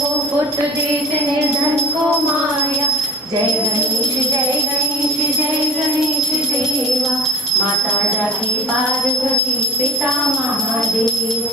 वो पुट देत निर्धन को माया। जय गणेश जय गणेश जय गणेश देवा। माता जाकी पार्वती पिता महादेव।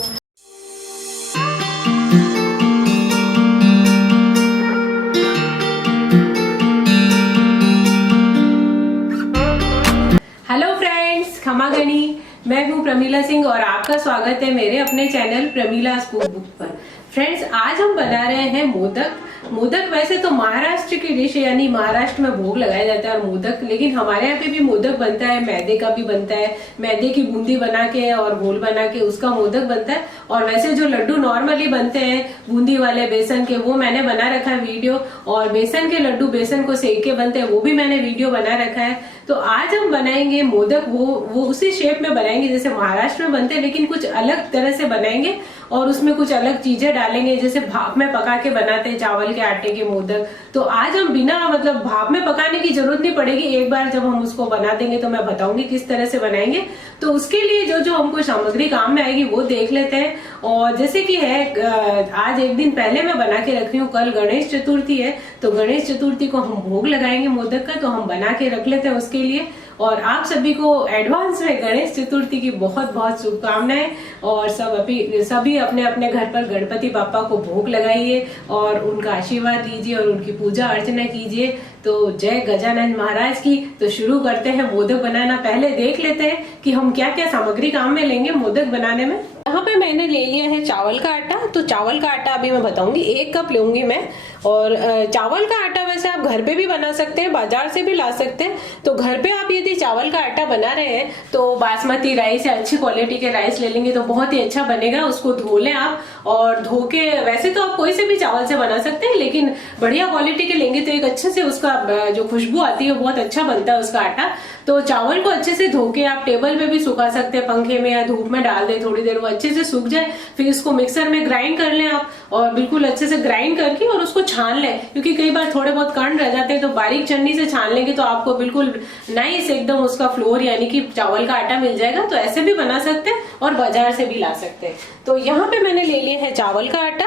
हेलो फ्रेंड्स, खमा गणी। मैं हूँ प्रमीला सिंह और आपका स्वागत है मेरे अपने चैनल प्रमीला कुक बुक पर। फ्रेंड्स, आज हम बना रहे हैं मोदक। मोदक वैसे तो महाराष्ट्र की डिश है, यानी महाराष्ट्र में भोग लगाया जाता है और मोदक, लेकिन हमारे यहाँ पे भी मोदक बनता है, मैदे का भी बनता है। मैदे की बूंदी बना के और घोल बना के उसका मोदक बनता है। और वैसे जो लड्डू नॉर्मली बनते हैं बूंदी वाले बेसन के, वो मैंने बना रखा है वीडियो। और बेसन के लड्डू बेसन को सेक के बनते हैं, वो भी मैंने वीडियो बना रखा है। तो आज हम बनाएंगे मोदक, वो उसी शेप में बनाएंगे जैसे महाराष्ट्र में बनते हैं, लेकिन कुछ अलग तरह से बनाएंगे और उसमें कुछ अलग चीजें डालेंगे, जैसे भाप में पका के बनाते हैं चावल के आटे के मोदक। तो आज हम बिना भाप में पकाने की जरूरत नहीं पड़ेगी। एक बार जब हम उसको बना देंगे तो मैं बताऊंगी किस तरह से बनाएंगे। तो उसके लिए जो जो हमको सामग्री काम में आएगी वो देख लेते हैं। और जैसे कि है, आज एक दिन पहले मैं बना के रख रही हूँ, कल गणेश चतुर्थी है, तो गणेश चतुर्थी को हम भोग लगाएंगे मोदक का, तो हम बना के रख लेते हैं उसके लिए। और आप सभी को एडवांस में गणेश चतुर्थी की बहुत बहुत शुभकामनाएं। और सभी अपने अपने घर पर गणपति बापा को भोग लगाइए और उनका आशीर्वाद लीजिए और उनकी पूजा अर्चना कीजिए। तो जय गजानन महाराज की। तो शुरू करते हैं मोदक बनाना। पहले देख लेते हैं कि हम क्या क्या सामग्री काम में लेंगे मोदक बनाने में। यहाँ पे मैंने ले लिया है चावल का आटा। तो चावल का आटा अभी मैं बताऊंगी, 1 कप लूंगी मैं। और चावल का आटा वैसे आप घर पे भी बना सकते हैं, बाजार से भी ला सकते हैं। तो घर पे आप यदि चावल का आटा बना रहे हैं तो बासमती राइस या अच्छी क्वालिटी के राइस ले लेंगे तो बहुत ही अच्छा बनेगा। उसको धो लें आप, और धो के, वैसे तो आप कोई से भी चावल से बना सकते हैं, लेकिन बढ़िया क्वालिटी के लेंगे तो एक अच्छे से उसका जो खुशबू आती है बहुत अच्छा बनता है उसका आटा। तो चावल को अच्छे से धो के आप टेबल पे भी सुखा सकते हैं, पंखे में या धूप में डाल दें थोड़ी देर, वो अच्छे से सूख जाए। फिर इसको मिक्सर में ग्राइंड कर लें आप, और बिल्कुल अच्छे से ग्राइंड करके और उसको छान लें, क्योंकि कई बार थोड़े बहुत कण रह जाते हैं। तो बारीक छन्नी से छान लेंगे तो आपको बिल्कुल नाइस एकदम उसका फ्लोर यानी कि चावल का आटा मिल जाएगा। तो ऐसे भी बना सकते हैं और बाजार से भी ला सकते हैं। तो यहाँ पे मैंने ले लिया है चावल का आटा,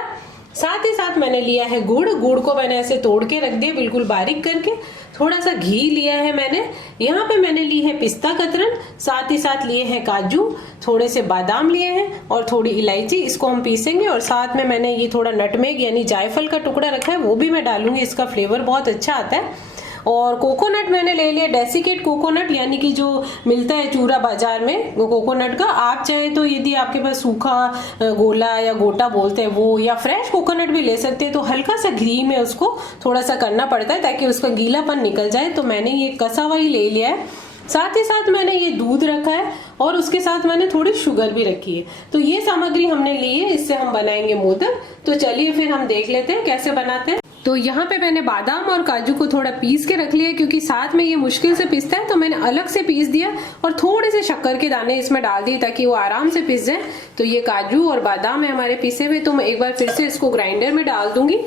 साथ ही साथ मैंने लिया है गुड़ को मैंने ऐसे तोड़ के रख दिया बिल्कुल बारीक करके। थोड़ा सा घी लिया है मैंने। यहाँ पे मैंने ली है पिस्ता कतरन, साथ ही साथ लिए हैं काजू, थोड़े से बादाम लिए हैं और थोड़ी इलायची। इसको हम पीसेंगे। और साथ में मैंने ये थोड़ा नटमेग यानी जायफल का टुकड़ा रखा है, वो भी मैं डालूंगी, इसका फ्लेवर बहुत अच्छा आता है। और कोकोनट मैंने ले लिया, डेसिकेट कोकोनट यानी कि जो मिलता है चूरा बाजार में, वो कोकोनट का। आप चाहे तो यदि आपके पास सूखा गोला या गोटा बोलते हैं वो, या फ्रेश कोकोनट भी ले सकते हैं। तो हल्का सा घी में उसको थोड़ा सा करना पड़ता है ताकि उसका गीलापन निकल जाए। तो मैंने ये कसा हुआ ही ले लिया है। साथ ही साथ मैंने ये दूध रखा है और उसके साथ मैंने थोड़ी शुगर भी रखी है। तो ये सामग्री हमने ली है, इससे हम बनाएंगे मोदक। तो चलिए फिर हम देख लेते हैं कैसे बनाते हैं। तो यहाँ पे मैंने बादाम और काजू को थोड़ा पीस के रख लिया, क्योंकि साथ में ये मुश्किल से पिसता है, तो मैंने अलग से पीस दिया और थोड़े से शक्कर के दाने इसमें डाल दिए ताकि वो आराम से पिस जाए। तो ये काजू और बादाम है हमारे पिसे हुए। तो मैं एक बार फिर से इसको ग्राइंडर में डाल दूंगी।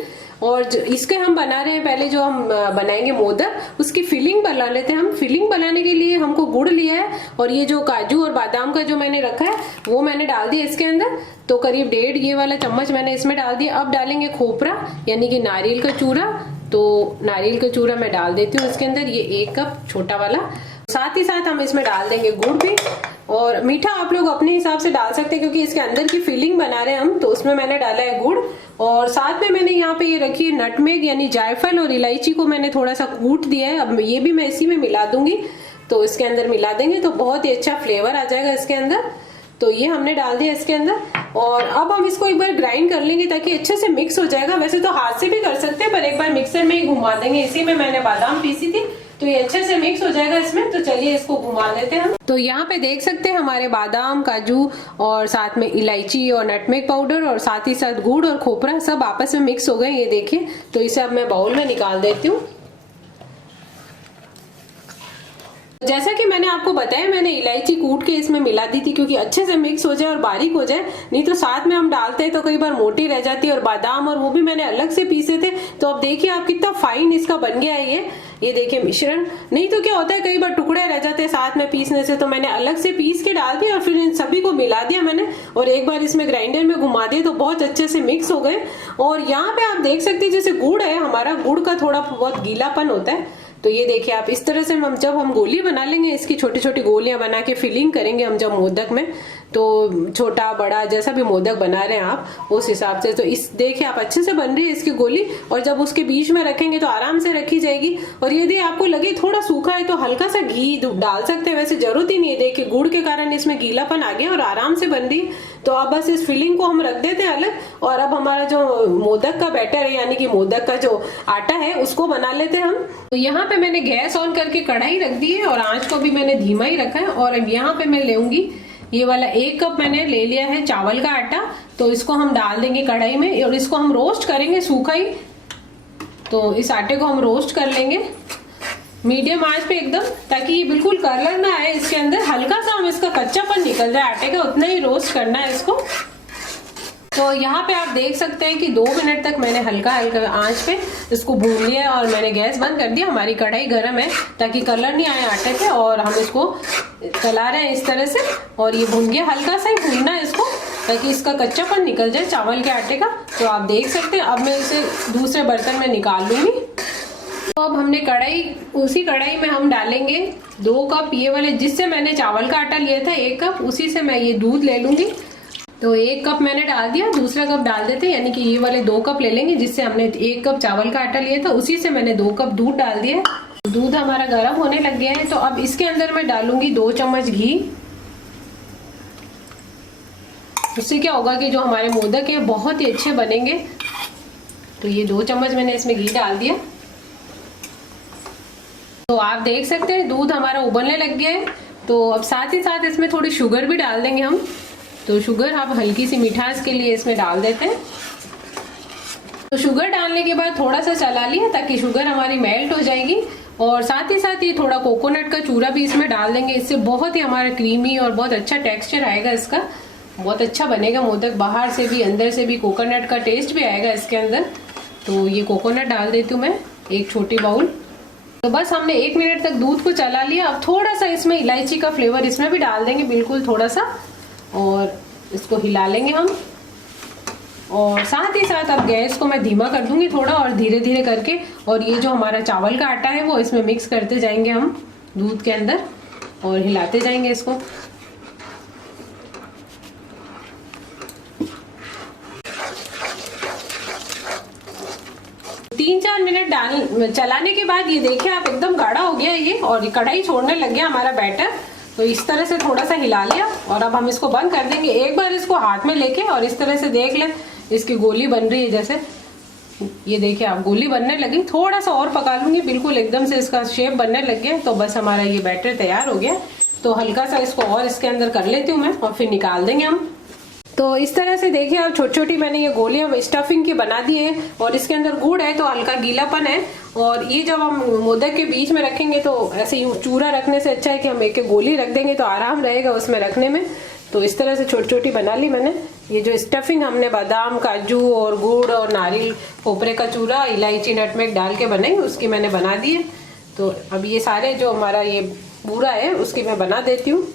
और इसके हम बना रहे हैं, पहले जो हम बनाएंगे मोदक, उसकी फिलिंग बना लेते हैं हम। फिलिंग बनाने के लिए हमको गुड़ लिया है और ये जो काजू और बादाम का जो मैंने रखा है वो मैंने डाल दिया इसके अंदर। तो करीब 1.5 ये वाला चम्मच मैंने इसमें डाल दिया। अब डालेंगे खोपरा यानी कि नारियल का चूरा। तो नारियल का चूरा मैं डाल देती हूँ इसके अंदर, ये 1 कप छोटा वाला। साथ ही साथ हम इसमें डाल देंगे गुड़ भी। और मीठा आप लोग अपने हिसाब से डाल सकते हैं, क्योंकि इसके अंदर की फिलिंग बना रहे हैं हम, तो उसमें मैंने डाला है गुड़। और साथ में मैंने यहाँ पे ये रखी है नटमेग यानी जायफल और इलायची को मैंने थोड़ा सा कूट दिया है। अब ये भी मैं इसी में मिला दूंगी। तो इसके अंदर मिला देंगे तो बहुत ही अच्छा फ्लेवर आ जाएगा इसके अंदर। तो ये हमने डाल दिया इसके अंदर। और अब हम इसको एक बार ग्राइंड कर लेंगे ताकि अच्छे से मिक्स हो जाएगा। वैसे तो हाथ से भी कर सकते हैं, पर एक बार मिक्सर में ही घुमा देंगे। इसी में मैंने बादाम पीसी थी, तो ये अच्छे से मिक्स हो जाएगा इसमें। तो चलिए इसको घुमा देते हैं हम। तो यहाँ पे देख सकते हैं हमारे बादाम, काजू और साथ में इलायची और नटमेग पाउडर और साथ ही साथ गुड़ और खोपरा सब आपस में मिक्स हो गए, ये देखिए। तो इसे अब मैं बाउल में निकाल देती हूँ। जैसा कि मैंने आपको बताया, मैंने इलायची कूट के इसमें मिला दी थी क्योंकि अच्छे से मिक्स हो जाए और बारीक हो जाए, नहीं तो साथ में हम डालते हैं तो कई बार मोटी रह जाती है। और बादाम और वो भी मैंने अलग से पीसे थे। तो अब देखिए आप कितना फाइन इसका बन गया है ये देखिए मिश्रण। नहीं तो क्या होता है कई बार टुकड़े रह जाते हैं साथ में पीसने से, तो मैंने अलग से पीस के डाल दिया और फिर इन सभी को मिला दिया मैंने और एक बार इसमें ग्राइंडर में घुमा दिया तो बहुत अच्छे से मिक्स हो गए। और यहाँ पे आप देख सकते हैं जैसे गुड़ है हमारा, गुड़ का थोड़ा बहुत गीलापन होता है। तो ये देखिए आप इस तरह से जब हम गोली बना लेंगे, इसकी छोटी छोटी गोलियां बना के फिलिंग करेंगे हम जब मोदक में, तो छोटा बड़ा जैसा भी मोदक बना रहे हैं आप उस हिसाब से। तो इस देखिए आप अच्छे से बन रही है इसकी गोली, और जब उसके बीच में रखेंगे तो आराम से रखी जाएगी। और यदि आपको लगे थोड़ा सूखा है तो हल्का सा घी डाल सकते हैं, वैसे जरूरत ही नहीं है। देखिए गुड़ के कारण इसमें गीलापन आ गया और आराम से बन रही है। तो अब बस इस फिलिंग को हम रख देते हैं अलग, और अब हमारा जो मोदक का बैटर है यानी कि मोदक का जो आटा है उसको बना लेते हैं हम। तो यहाँ पे मैंने गैस ऑन करके कढ़ाई रख दी है और आंच को भी मैंने धीमा ही रखा है। और अब यहाँ पे मैं लेऊंगी ये वाला 1 कप मैंने ले लिया है चावल का आटा। तो इसको हम डाल देंगे कढ़ाई में और इसको हम रोस्ट करेंगे सूखा ही। तो इस आटे को हम रोस्ट कर लेंगे मीडियम आंच पे एकदम, ताकि ये बिल्कुल कलर ना आए इसके अंदर, हल्का सा हम इसका कच्चापन निकल जाए आटे का, उतना ही रोस्ट करना है इसको। तो यहाँ पे आप देख सकते हैं कि 2 मिनट तक मैंने हल्का हल्का आंच पे इसको भून लिया और मैंने गैस बंद कर दिया। हमारी कढ़ाई गर्म है ताकि कलर नहीं आए आटे पे, और हम इसको चला रहे हैं इस तरह से। और ये भून गया, हल्का सा ही भूनना है इसको ताकि इसका कच्चापन निकल जाए चावल के आटे का। तो आप देख सकते हैं अब मैं इसे दूसरे बर्तन में निकाल लूंगी। तो अब हमने उसी कढ़ाई में हम डालेंगे 2 कप ये वाले, जिससे मैंने चावल का आटा लिया था 1 कप, उसी से मैं ये दूध ले लूंगी। तो 1 कप मैंने डाल दिया, दूसरा कप डाल देते हैं, यानी कि ये वाले 2 कप ले लेंगे जिससे हमने 1 कप चावल का आटा लिया था, उसी से मैंने 2 कप दूध डाल दिया। दूध हमारा गर्म होने लग गया है। तो अब इसके अंदर मैं डालूंगी 2 चम्मच घी। उससे क्या होगा कि जो हमारे मोदक है बहुत ही अच्छे बनेंगे। तो ये 2 चम्मच मैंने इसमें घी डाल दिया। तो आप देख सकते हैं दूध हमारा उबलने लग गया है। तो अब साथ ही साथ इसमें थोड़ी शुगर भी डाल देंगे हम। तो शुगर आप हल्की सी मिठास के लिए इसमें डाल देते हैं। तो शुगर डालने के बाद थोड़ा सा चला लिया ताकि शुगर हमारी मेल्ट हो जाएगी। और साथ ही साथ ये थोड़ा कोकोनट का चूरा भी इसमें डाल देंगे, इससे बहुत ही हमारा क्रीमी और बहुत अच्छा टेक्सचर आएगा इसका, बहुत अच्छा बनेगा मोदक। बाहर से भी अंदर से भी कोकोनट का टेस्ट भी आएगा इसके अंदर। तो ये कोकोनट डाल देती हूँ मैं 1 छोटी बाउल। तो बस हमने 1 मिनट तक दूध को चला लिया। अब थोड़ा सा इसमें इलायची का फ्लेवर इसमें भी डाल देंगे, बिल्कुल थोड़ा सा, और इसको हिला लेंगे हम। और साथ ही साथ अब गैस को मैं धीमा कर दूंगी थोड़ा, और धीरे धीरे करके, और ये जो हमारा चावल का आटा है वो इसमें मिक्स करते जाएंगे हम दूध के अंदर और हिलाते जाएंगे इसको। 3-4 मिनट चलाने के बाद ये देखिए आप एकदम गाढ़ा हो गया ये, और कढ़ाई छोड़ने लग गया हमारा बैटर। तो इस तरह से थोड़ा सा हिला लिया और अब हम इसको बंद कर देंगे। एक बार इसको हाथ में लेके और इस तरह से देख लें इसकी गोली बन रही है, जैसे ये देखिए आप गोली बनने लगी। थोड़ा सा और पका लूंगी, बिल्कुल एकदम से इसका शेप बनने लग गया। तो बस हमारा ये बैटर तैयार हो गया। तो हल्का सा इसको और इसके अंदर कर लेती हूँ मैं, और फिर निकाल देंगे हम। तो इस तरह से देखिए अब छोटी छोटी मैंने ये गोलियां स्टफिंग की बना दी है, और इसके अंदर गुड़ है तो हल्का गीलापन है। और ये जब हम मोदक के बीच में रखेंगे तो ऐसे ही चूरा रखने से अच्छा है कि हम एक एक गोली रख देंगे तो आराम रहेगा उसमें रखने में। तो इस तरह से छोटी छोटी बना ली मैंने। ये जो स्टफिंग हमने बादाम, काजू और गुड़ और नारियल कोपरे का चूरा, इलायची, नटमेग डाल के बनाई, उसकी मैंने बना दी है। तो अब ये सारे जो हमारा ये पूरा है उसकी मैं बना देती हूँ।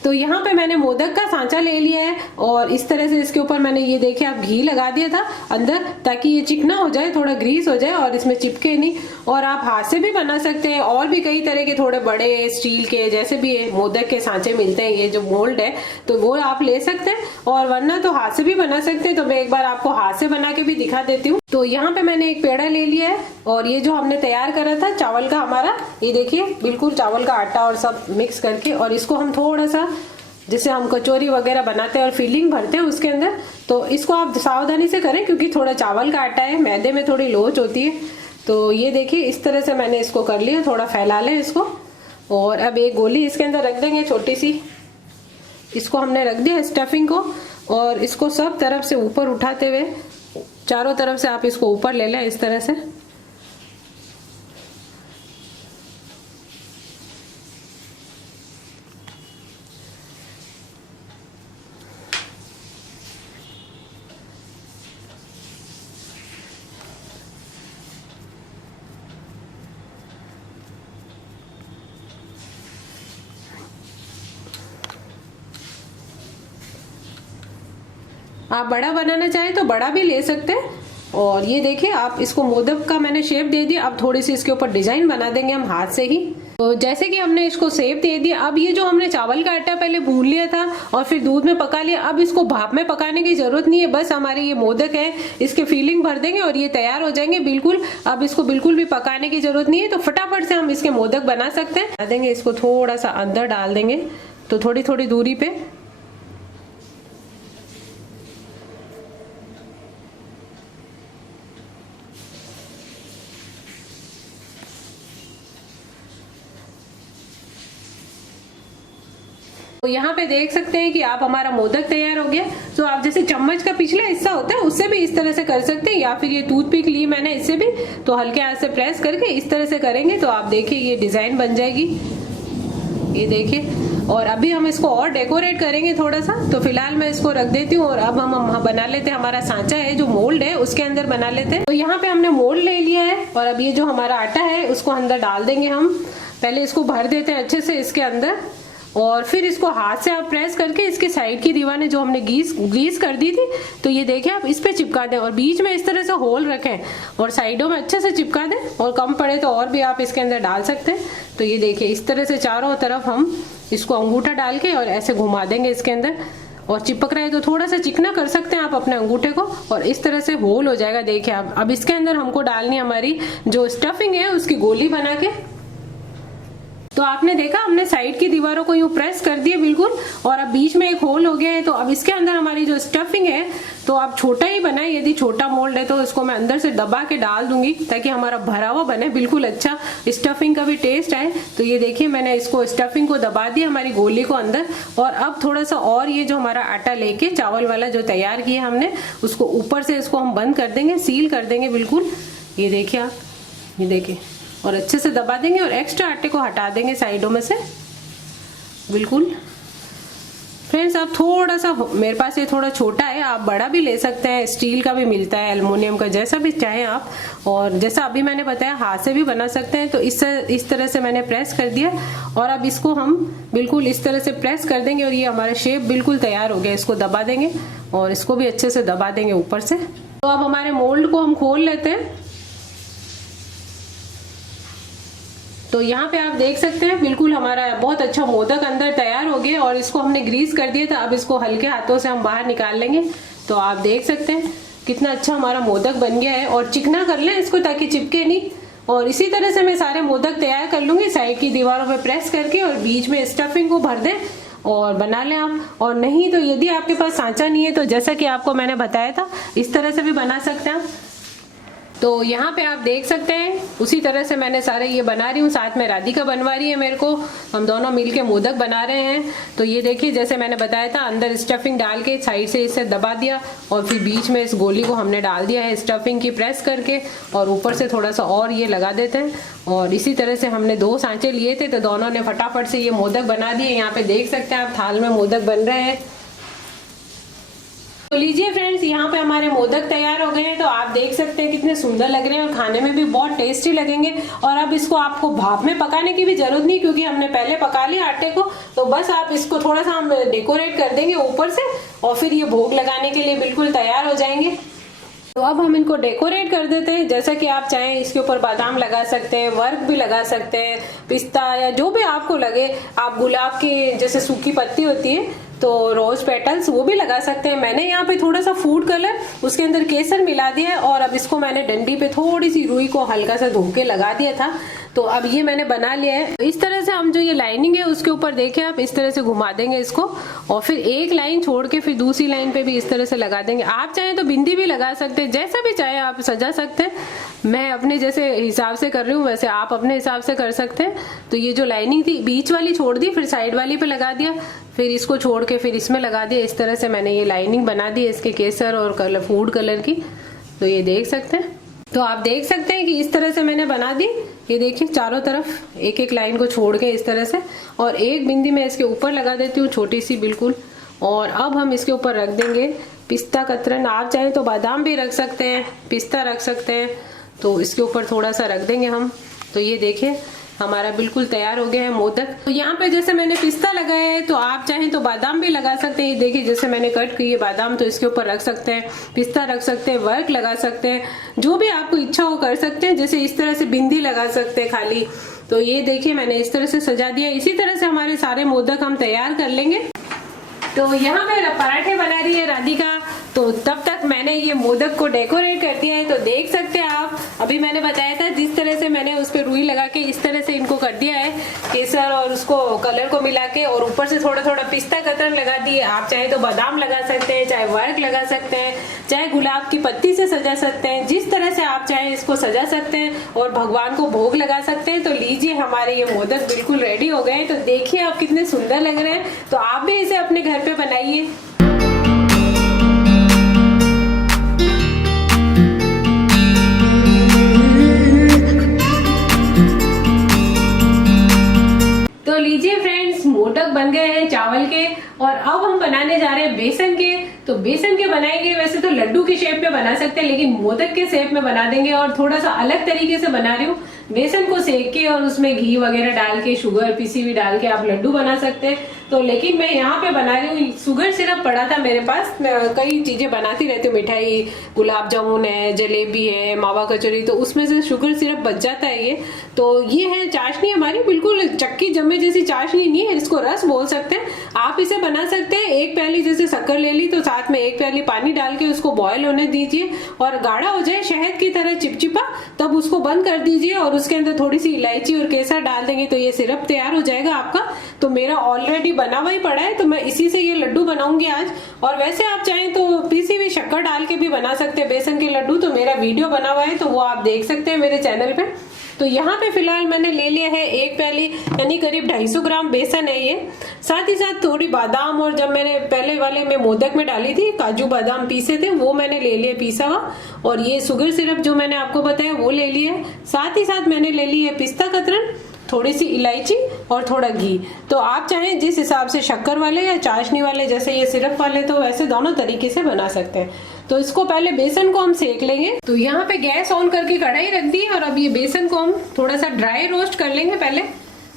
तो यहाँ पे मैंने मोदक का सांचा ले लिया है, और इस तरह से इसके ऊपर मैंने ये देखिए आप घी लगा दिया था अंदर, ताकि ये चिकना हो जाए, थोड़ा ग्रीस हो जाए और इसमें चिपके नहीं। और आप हाथ से भी बना सकते हैं, और भी कई तरह के थोड़े बड़े स्टील के जैसे भी मोदक के सांचे मिलते हैं, ये जो मोल्ड है तो वो आप ले सकते हैं, और वरना तो हाथ से भी बना सकते हैं। तो मैं एक बार आपको हाथ से बना के भी दिखा देती हूँ। तो यहाँ पे मैंने एक पेड़ा ले लिया है, और ये जो हमने तैयार करा था चावल का हमारा, ये देखिए बिल्कुल चावल का आटा और सब मिक्स करके, और इसको हम थोड़ा सा जिसे हम कचौरी वगैरह बनाते हैं और फिलिंग भरते हैं उसके अंदर, तो इसको आप सावधानी से करें क्योंकि थोड़ा चावल का आटा है, मैदे में थोड़ी लोच होती है। तो ये देखिए इस तरह से मैंने इसको कर लिया, थोड़ा फैला लें इसको। और अब एक गोली इसके अंदर रख देंगे छोटी सी, इसको हमने रख दिया स्टफिंग को, और इसको सब तरफ से ऊपर उठाते हुए चारों तरफ से आप इसको ऊपर ले लें इस तरह से। आप बड़ा बनाना चाहें तो बड़ा भी ले सकते हैं। और ये देखिए आप इसको मोदक का मैंने शेप दे दिया। अब थोड़ी सी इसके ऊपर डिजाइन बना देंगे हम हाथ से ही। तो जैसे कि हमने इसको शेप दे दिया, अब ये जो हमने चावल का आटा पहले भून लिया था और फिर दूध में पका लिया, अब इसको भाप में पकाने की जरूरत नहीं है। बस हमारे ये मोदक है, इसके फीलिंग भर देंगे और ये तैयार हो जाएंगे बिल्कुल। अब इसको बिल्कुल भी पकाने की जरूरत नहीं है। तो फटाफट से हम इसके मोदक बना सकते हैं। देंगे इसको थोड़ा सा अंदर डाल देंगे, तो थोड़ी थोड़ी दूरी पे। तो यहाँ पे देख सकते हैं कि आप हमारा मोदक तैयार हो गया। तो आप जैसे चम्मच का पिछला हिस्सा होता है उससे भी इस तरह से कर सकते हैं, या फिर ये टूथपिक ली मैंने इससे भी, तो हल्के हाथ से प्रेस करके इस तरह से करेंगे तो आप देखिए ये डिजाइन बन जाएगी। ये देखिए। और अभी हम इसको और डेकोरेट करेंगे थोड़ा सा। तो फिलहाल मैं इसको रख देती हूँ और अब हम बना लेते हैं। हमारा सांचा है जो मोल्ड है उसके अंदर बना लेते हैं। तो यहाँ पे हमने मोल्ड ले लिया है और अब ये जो हमारा आटा है उसको अंदर डाल देंगे हम। पहले इसको भर देते हैं अच्छे से इसके अंदर, और फिर इसको हाथ से आप प्रेस करके इसके साइड की दीवारें जो हमने ग्रीस कर दी थी, तो ये देखिए आप इस पे चिपका दें और बीच में इस तरह से होल रखें और साइडों में अच्छे से चिपका दें। और कम पड़े तो और भी आप इसके अंदर डाल सकते हैं। तो ये देखिए इस तरह से चारों तरफ हम इसको अंगूठा डाल के और ऐसे घुमा देंगे इसके अंदर। और चिपक रहा है तो थोड़ा सा चिकना कर सकते हैं आप अपने अंगूठे को, और इस तरह से होल हो जाएगा। देखिए आप, अब इसके अंदर हमको डालनी हमारी जो स्टफिंग है उसकी गोली बना के। तो आपने देखा हमने साइड की दीवारों को यूं प्रेस कर दिया बिल्कुल, और अब बीच में एक होल हो गया है। तो अब इसके अंदर हमारी जो स्टफिंग है, तो आप छोटा ही बनाए, यदि छोटा मोल्ड है तो इसको मैं अंदर से दबा के डाल दूंगी ताकि हमारा भरा हुआ बने, बिल्कुल अच्छा स्टफिंग का भी टेस्ट आए। तो ये देखिए मैंने इसको स्टफिंग को दबा दिया हमारी गोली को अंदर। और अब थोड़ा सा और ये जो हमारा आटा लेके चावल वाला जो तैयार किया हमने, उसको ऊपर से इसको हम बंद कर देंगे, सील कर देंगे बिल्कुल। ये देखिए आप, ये देखिए, और अच्छे से दबा देंगे और एक्स्ट्रा आटे को हटा देंगे साइडों में से बिल्कुल। फ्रेंड्स आप थोड़ा सा, मेरे पास ये थोड़ा छोटा है, आप बड़ा भी ले सकते हैं, स्टील का भी मिलता है, एल्युमिनियम का, जैसा भी चाहें आप। और जैसा अभी मैंने बताया हाथ से भी बना सकते हैं। तो इस तरह से मैंने प्रेस कर दिया और अब इसको हम बिल्कुल इस तरह से प्रेस कर देंगे और ये हमारा शेप बिल्कुल तैयार हो गया। इसको दबा देंगे और इसको भी अच्छे से दबा देंगे ऊपर से। तो अब हमारे मोल्ड को हम खोल लेते हैं। तो यहाँ पे आप देख सकते हैं बिल्कुल हमारा बहुत अच्छा मोदक अंदर तैयार हो गया और इसको हमने ग्रीस कर दिया था। अब इसको हल्के हाथों से हम बाहर निकाल लेंगे। तो आप देख सकते हैं कितना अच्छा हमारा मोदक बन गया है। और चिकना कर लें इसको ताकि चिपके नहीं। और इसी तरह से मैं सारे मोदक तैयार कर लूंगी, साइड की दीवारों पे प्रेस करके, और बीच में स्टफिंग को भर दें और बना लें आप। और नहीं तो यदि आपके पास सांचा नहीं है तो जैसा कि आपको मैंने बताया था इस तरह से भी बना सकते हैं। तो यहाँ पे आप देख सकते हैं उसी तरह से मैंने सारे ये बना रही हूँ, साथ में राधिका बनवा रही है मेरे को, हम दोनों मिलके मोदक बना रहे हैं। तो ये देखिए जैसे मैंने बताया था, अंदर स्टफिंग डाल के साइड से इसे दबा दिया और फिर बीच में इस गोली को हमने डाल दिया है स्टफिंग की प्रेस करके, और ऊपर से थोड़ा सा और ये लगा देते हैं। और इसी तरह से हमने 2 सांचे लिए थे तो दोनों ने फटाफट से ये मोदक बना दिए। यहाँ पे देख सकते हैं आप थाल में मोदक बन रहे हैं। तो लीजिए फ्रेंड्स, यहाँ पे हमारे मोदक तैयार हो गए हैं। तो आप देख सकते हैं कितने सुंदर लग रहे हैं और खाने में भी बहुत टेस्टी लगेंगे। और अब इसको आपको भाप में पकाने की भी जरूरत नहीं, क्योंकि हमने पहले पका लिया आटे को। तो बस आप इसको थोड़ा सा हम डेकोरेट कर देंगे ऊपर से और फिर ये भोग लगाने के लिए बिल्कुल तैयार हो जाएंगे। तो अब हम इनको डेकोरेट कर देते हैं जैसा कि आप चाहें। इसके ऊपर बादाम लगा सकते हैं, वर्क भी लगा सकते हैं, पिस्ता या जो भी आपको लगे। आप गुलाब की जैसे सूखी पत्ती होती है तो रोज पेटल्स वो भी लगा सकते हैं। मैंने यहाँ पे थोड़ा सा फूड कलर उसके अंदर केसर मिला दिया है और अब इसको मैंने डंडी पे थोड़ी सी रुई को हल्का सा धो के लगा दिया था। तो अब ये मैंने बना लिया है। इस तरह से हम जो ये लाइनिंग है उसके ऊपर देखिए आप इस तरह से घुमा देंगे इसको, और फिर एक लाइन छोड़ के फिर दूसरी लाइन पे भी इस तरह से लगा देंगे। आप चाहें तो बिंदी भी लगा सकते हैं, जैसा भी चाहे आप सजा सकते हैं। मैं अपने जैसे हिसाब से कर रही हूँ, वैसे आप अपने हिसाब से कर सकते हैं। तो ये जो लाइनिंग थी बीच वाली छोड़ दी, फिर साइड वाली पे लगा दिया, फिर इसको छोड़ के फिर इसमें लगा दिया। इस तरह से मैंने ये लाइनिंग बना दी है इसके केसर और कलर फूड कलर की। तो ये देख सकते हैं। तो आप देख सकते हैं कि इस तरह से मैंने बना दी। ये देखिए चारों तरफ एक एक लाइन को छोड़ के इस तरह से, और एक बिंदी मैं इसके ऊपर लगा देती हूँ छोटी सी बिल्कुल। और अब हम इसके ऊपर रख देंगे पिस्ता कतरन। आप चाहे तो बादाम भी रख सकते हैं, पिस्ता रख सकते हैं। तो इसके ऊपर थोड़ा सा रख देंगे हम। तो ये देखिए हमारा बिल्कुल तैयार हो गया है मोदक। तो यहाँ पे जैसे मैंने पिस्ता लगाया है, तो आप चाहें तो बादाम भी लगा सकते हैं। देखिए जैसे मैंने कट की है बादाम, तो इसके ऊपर रख सकते हैं, पिस्ता रख सकते हैं, वर्क लगा सकते हैं, जो भी आपको इच्छा हो कर सकते हैं। जैसे इस तरह से बिंदी लगा सकते हैं खाली। तो ये देखिए मैंने इस तरह से सजा दिया। इसी तरह से हमारे सारे मोदक हम तैयार कर लेंगे। तो यहाँ पे पराठे बना रही है राधिका, तो तब तक मैंने ये मोदक को डेकोरेट कर दिया है। तो देख सकते हैं आप, अभी मैंने बताया था जिस तरह से मैंने उस पर रुई लगा के इस तरह से इनको कर दिया है, केसर और उसको कलर को मिला के, और ऊपर से थोड़ा थोड़ा पिस्ता कतरन लगा दी है। आप चाहे तो बादाम लगा सकते हैं, चाहे वर्क लगा सकते हैं, चाहे गुलाब की पत्ती से सजा सकते हैं, जिस तरह से आप चाहे इसको सजा सकते हैं और भगवान को भोग लगा सकते हैं। तो लीजिए हमारे ये मोदक बिल्कुल रेडी हो गए। तो देखिए आप कितने सुंदर लग रहे हैं। तो आप भी इसे अपने घर पे बनाइए। तो लीजिए फ्रेंड्स, मोदक बन गए हैं चावल के, और अब हम बनाने जा रहे हैं बेसन के। तो बेसन के बनाएंगे, वैसे तो लड्डू की शेप में बना सकते हैं, लेकिन मोदक के शेप में बना देंगे और थोड़ा सा अलग तरीके से बना रही हूँ। बेसन को सेक के और उसमें घी वगैरह डाल के, शुगर पीसी हुई डाल के आप लड्डू बना सकते हैं। तो लेकिन मैं यहाँ पे बना रही हूँ, शुगर सिरप पड़ा था मेरे पास, मैं कई चीजें बनाती रहती हूँ, मिठाई, गुलाब जामुन है, जलेबी है, मावा कचौरी, तो उसमें से शुगर सिरप बच जाता है ये। तो ये है चाशनी हमारी, बिल्कुल चक्की जमे जैसी चाशनी नहीं है, इसको रस बोल सकते हैं। आप इसे बना सकते हैं। एक प्याली जैसे शक्कर ले ली, तो साथ में एक प्याली पानी डाल के उसको बॉयल होने दीजिए, और गाढ़ा हो जाए शहद की तरह चिपचिपा, तब उसको बंद कर दीजिए और उसके अंदर थोड़ी सी इलायची और केसर डाल देंगे, तो ये सिरप तैयार हो जाएगा आपका। तो मेरा ऑलरेडी बना हुआ ही पड़ा है, तो मैं इसी से ये लड्डू बनाऊंगी आज। और वैसे आप चाहें तो पीसी हुई शक्कर डाल के भी बना सकते हैं बेसन के लड्डू। तो मेरा वीडियो बना हुआ है, तो वो आप देख सकते हैं मेरे चैनल पे। तो यहाँ पे फिलहाल मैंने ले लिया है एक प्याली, यानी करीब 250 ग्राम बेसन है ये। साथ ही साथ थोड़ी बादाम, और जब मैंने पहले वाले में मोदक में डाली थी काजू बादाम पीसे थे, वो मैंने ले लिया पिसा हुआ। और ये शुगर सिरप जो मैंने आपको बताया वो ले लिया है। साथ ही साथ मैंने ले ली है पिस्ता कतरन, थोड़ी सी इलायची और थोड़ा घी। तो आप चाहें जिस हिसाब से शक्कर वाले या चाशनी वाले, जैसे ये सिरप वाले, तो वैसे दोनों तरीके से बना सकते हैं। तो इसको पहले बेसन को हम सेक लेंगे। तो यहाँ पे गैस ऑन करके कढ़ाई रख दी, और अब ये बेसन को हम थोड़ा सा ड्राई रोस्ट कर लेंगे पहले,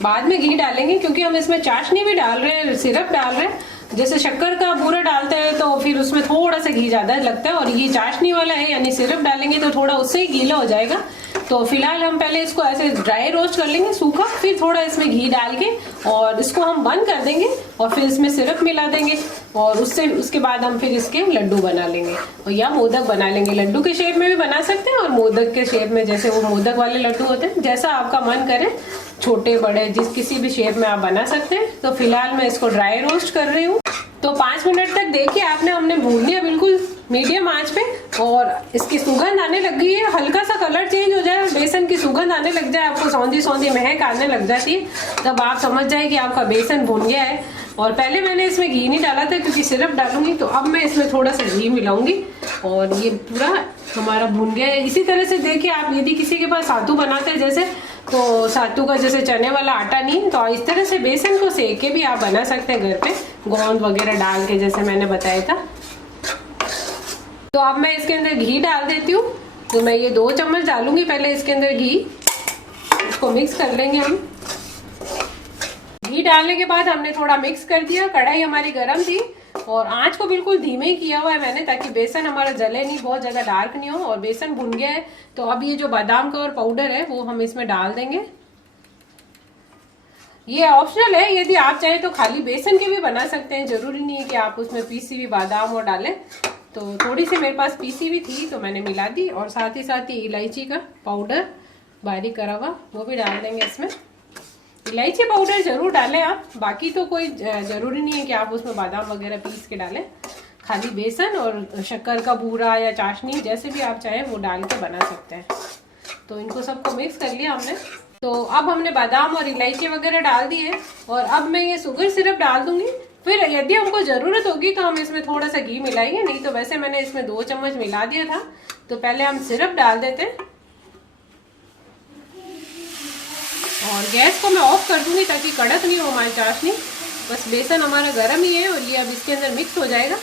बाद में घी डालेंगे, क्योंकि हम इसमें चाशनी भी डाल रहे हैं, सिरप डाल रहे हैं। जैसे शक्कर का बूरा डालते हैं तो फिर उसमें थोड़ा सा घी ज्यादा लगता है, और ये चाशनी वाला है यानी सिरप डालेंगे तो थोड़ा उससे ही गीला हो जाएगा। तो फिलहाल हम पहले इसको ऐसे ड्राई रोस्ट कर लेंगे सूखा, फिर थोड़ा इसमें घी डाल के और इसको हम बंद कर देंगे, और फिर इसमें सिरप मिला देंगे, और उसके बाद हम फिर इसके लड्डू बना लेंगे, और या मोदक बना लेंगे। लड्डू के शेप में भी बना सकते हैं और मोदक के शेप में, जैसे वो मोदक वाले लड्डू होते हैं, जैसा आपका मन करे, छोटे बड़े जिस किसी भी शेप में आप बना सकते हैं। तो फिलहाल मैं इसको ड्राई रोस्ट कर रही हूँ। तो 5 मिनट तक देखिए हमने भून लिया बिल्कुल मीडियम आंच पे, और इसकी सुगंध आने लग गई है। हल्का सा कलर चेंज हो जाए, बेसन की सुगंध आने लग जाए, आपको सौंधी सौंधी महक आने लग जाती है, तब आप समझ जाए कि आपका बेसन भून गया है। और पहले मैंने इसमें घी नहीं डाला था क्योंकि सिरप डालूंगी, तो अब मैं इसमें थोड़ा सा घी मिलाऊंगी, और ये पूरा हमारा भून गया है। इसी तरह से देखिए आप, यदि किसी के पास सातू बनाते हैं जैसे, तो सातू का जैसे चने वाला आटा नहीं, तो इस तरह से बेसन को सेक के भी आप बना सकते हैं घर पे, गोंद वगैरह डाल के, जैसे मैंने बताया था। तो अब मैं इसके अंदर घी डाल देती हूँ। तो मैं ये 2 चम्मच डालूंगी पहले इसके अंदर घी, इसको मिक्स कर लेंगे हम। घी डालने के बाद हमने थोड़ा मिक्स कर दिया। कढ़ाई हमारी गर्म थी, और आंच को बिल्कुल धीमे ही किया हुआ है मैंने, ताकि बेसन हमारा जले नहीं, बहुत ज्यादा डार्क नहीं हो, और बेसन भुन गया है। तो अब ये जो बादाम का और पाउडर है वो हम इसमें डाल देंगे। ये ऑप्शनल है, यदि आप चाहें तो खाली बेसन के भी बना सकते हैं, जरूरी नहीं है कि आप उसमें पीसी हुई बादाम और डालें। तो थोड़ी सी मेरे पास पीसी हुई थी तो मैंने मिला दी, और साथ ही साथ ये इलायची का पाउडर बारीक करा हुआ वो भी डाल देंगे इसमें। इलायची पाउडर जरूर डालें आप, बाकी तो कोई जरूरी नहीं है कि आप उसमें बादाम वगैरह पीस के डालें। खाली बेसन और शक्कर का बूरा या चाशनी, जैसे भी आप चाहें वो डाल के बना सकते हैं। तो इनको सबको मिक्स कर लिया हमने। तो अब हमने बादाम और इलायची वगैरह डाल दी है, और अब मैं ये शुगर सिरप डाल दूंगी। फिर यदि हमको जरूरत होगी तो हम इसमें थोड़ा सा घी मिलाएंगे, नहीं तो वैसे मैंने इसमें 2 चम्मच मिला दिया था। तो पहले हम सिरप डाल देते हैं, और गैस को मैं ऑफ कर दूंगी ताकि कड़क नहीं हो हमारी चाशनी। बस बेसन हमारा गर्म ही है, और ये अब इसके अंदर मिक्स हो जाएगा।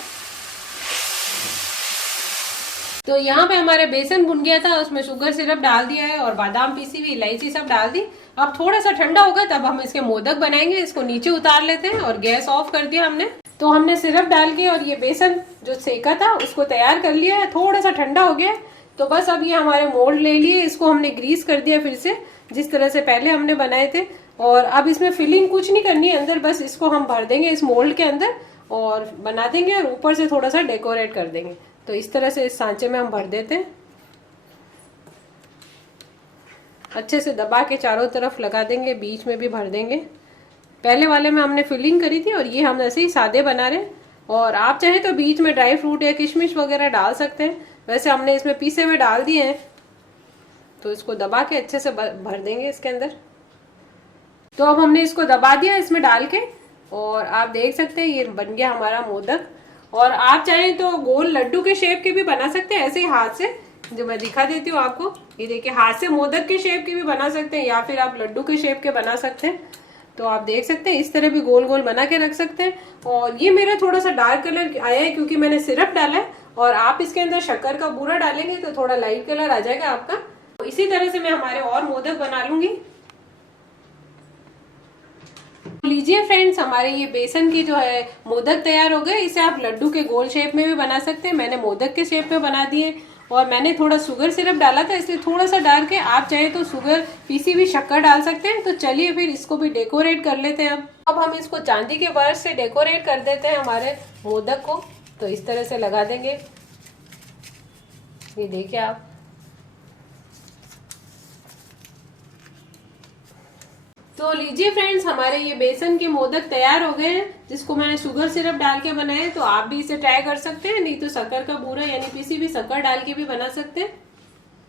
तो यहाँ पे हमारा बेसन भुन गया था, उसमें शुगर सिरप डाल दिया है और बादाम पीसी हुई, इलायची सब डाल दी। अब थोड़ा सा ठंडा होगा तब हम इसके मोदक बनाएंगे। इसको नीचे उतार लेते हैं और गैस ऑफ कर दिया हमने। तो हमने सिरप डाल के और ये बेसन जो सेका था उसको तैयार कर लिया है। थोड़ा सा ठंडा हो गया तो बस अब ये हमारे मोल्ड ले लिए, इसको हमने ग्रीस कर दिया फिर से जिस तरह से पहले हमने बनाए थे। और अब इसमें फिलिंग कुछ नहीं करनी है अंदर, बस इसको हम भर देंगे इस मोल्ड के अंदर और बना देंगे और ऊपर से थोड़ा सा डेकोरेट कर देंगे। तो इस तरह से इस सांचे में हम भर देते हैं, अच्छे से दबा के चारों तरफ लगा देंगे, बीच में भी भर देंगे। पहले वाले में हमने फिलिंग करी थी और ये हम ऐसे ही सादे बना रहे हैं। और आप चाहें तो बीच में ड्राई फ्रूट या किशमिश वगैरह डाल सकते हैं, वैसे हमने इसमें पीसे हुए डाल दिए हैं। तो इसको दबा के अच्छे से भर देंगे इसके अंदर। तो अब हमने इसको दबा दिया इसमें डाल के और आप देख सकते हैं ये बन गया हमारा मोदक। और आप चाहें तो गोल लड्डू के शेप के भी बना सकते हैं, ऐसे ही हाथ से, जो मैं दिखा देती हूँ आपको। ये देखिए हाथ से मोदक के शेप के भी बना सकते हैं या फिर आप लड्डू के शेप के बना सकते हैं। तो आप देख सकते हैं इस तरह भी गोल गोल बना के रख सकते हैं। और ये मेरा थोड़ा सा डार्क कलर आया है क्योंकि मैंने सिरप डाला है, और आप इसके अंदर शक्कर का बूरा डालेंगे तो थोड़ा लाइट कलर आ जाएगा आपका। तो इसी तरह से मैं हमारे और मोदक बना लूंगी। लीजिए फ्रेंड्स, हमारे ये बेसन की जो है मोदक तैयार हो गए। इसे आप लड्डू के गोल शेप में भी बना सकते हैं, मैंने मोदक के शेप में बना दिए। और मैंने थोड़ा शुगर सिरप डाला था इसलिए थोड़ा सा डाल के, आप चाहे तो शुगर पीसी हुई शक्कर डाल सकते हैं। तो चलिए फिर इसको भी डेकोरेट कर लेते हैं। अब हम इसको चांदी के वर्क से डेकोरेट कर देते हैं हमारे मोदक को। तो इस तरह से लगा देंगे, ये देखिए आप। तो लीजिए फ्रेंड्स, हमारे ये बेसन के मोदक तैयार हो गए हैं जिसको मैंने शुगर सिरप डाल के बनाए। तो आप भी इसे ट्राई कर सकते हैं, नहीं तो शक्कर का बूरा यानी पीसी भी शक्कर डाल के भी बना सकते हैं।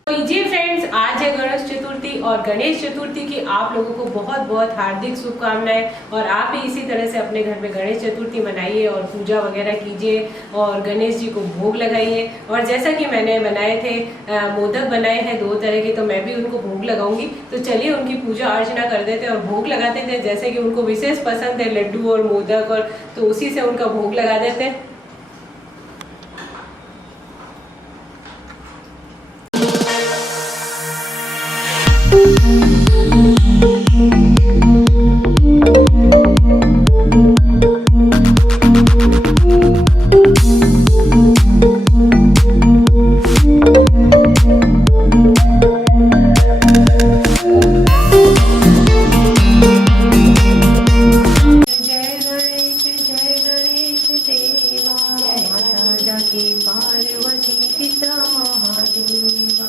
लीजिए फ्रेंड्स, आज है गणेश चतुर्थी और गणेश चतुर्थी की आप लोगों को बहुत बहुत हार्दिक शुभकामनाएं। और आप भी इसी तरह से अपने घर में गणेश चतुर्थी मनाइए और पूजा वगैरह कीजिए और गणेश जी को भोग लगाइए। और जैसा कि मैंने बनाए थे मोदक बनाए हैं 2 तरह के, तो मैं भी उनको भोग लगाऊंगी। तो चलिए उनकी पूजा अर्चना कर देते हैं और भोग लगाते थे। जैसे कि उनको विशेष पसंद है लड्डू और मोदक, और तो उसी से उनका भोग लगा देते हैं। पार्वती पिता महादेवा,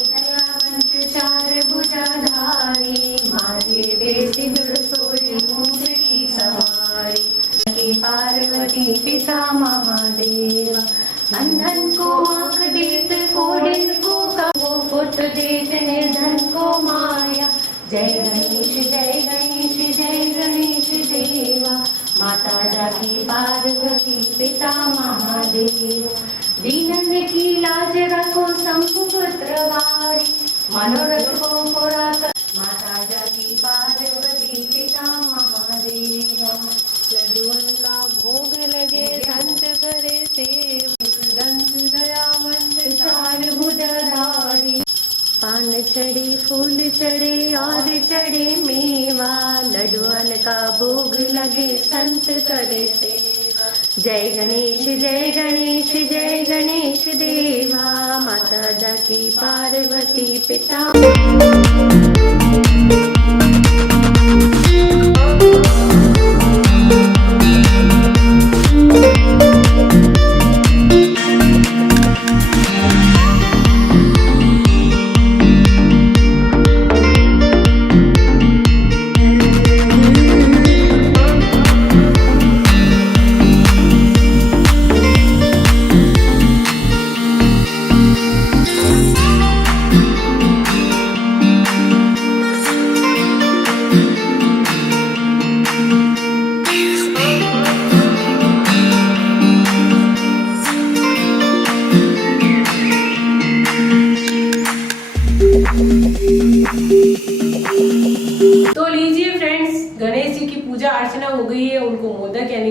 दयावंत चार भुजाधारी, मारे बेसी सोई मूस की सवारी। पार्वती पिता महादेवा, अंधन को आँख देत, कोडिन को वो पुत देत, निर्धन को माया। जय गणेश जय गणेश जय गणेश देवा, माता जाकी पार्वती पिता महादेव। दीनन की लाज रखो शंभुपुत्र वारी, मनोरथ को पूरा कर माता जाकी पार्वती पिता महादेव। लड्डुअन का भोग लगे संत करे सेव, दंत दयावंत चार भुजाधारी। पान चढ़े फूल चढ़े और चढ़े मेवा, लड्डुअन का भोग लगे संत करे सेवा। जय गणेश जय गणेश जय गणेश देवा, माता जाकी पार्वती पिता।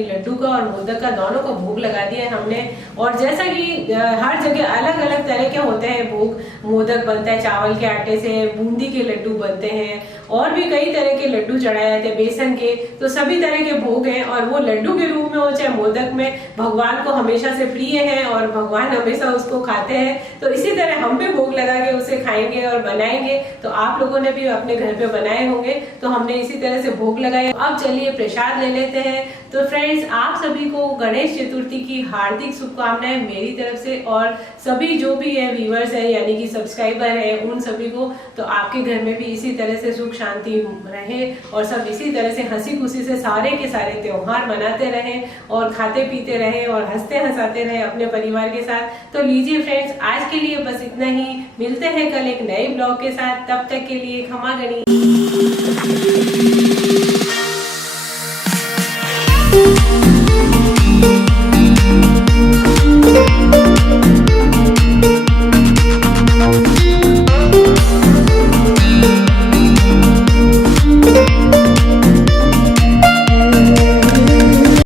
लड्डू का और मोदक का दोनों का भोग लगा दिया है हमने। और जैसा कि हर जगह अलग अलग तरह के होते हैं भोग, मोदक बनता है चावल के आटे से, बूंदी के लड्डू बनते हैं और भी कई तरह के लड्डू चढ़ाए जाते हैं बेसन के, तो सभी तरह के भोग हैं। और वो लड्डू के रूप में हो चाहे मोदक में, भगवान को हमेशा से प्रिय है और भगवान हमेशा उसको खाते हैं। तो इसी तरह हम भी भोग लगा के उसे खाएंगे और बनाएंगे। तो आप लोगों ने भी अपने घर पे बनाए होंगे, तो हमने इसी तरह से भोग लगाए। अब चलिए प्रसाद ले लेते हैं। तो फ्रेंड्स, आप सभी को गणेश चतुर्थी की हार्दिक शुभकामनाएं मेरी तरफ से, और सभी जो भी है व्यूअर्स है यानी कि सब्सक्राइबर है उन सभी को। तो आपके घर में भी इसी तरह से सुख शांति रहे और सब इसी तरह से हंसी खुशी से सारे के सारे त्योहार मनाते रहें और खाते पीते रहें और हंसते हंसाते रहें अपने परिवार के साथ। तो लीजिए फ्रेंड्स, आज के लिए बस इतना ही। मिलते हैं कल एक नए ब्लॉग के साथ, तब तक के लिए खमा गणी।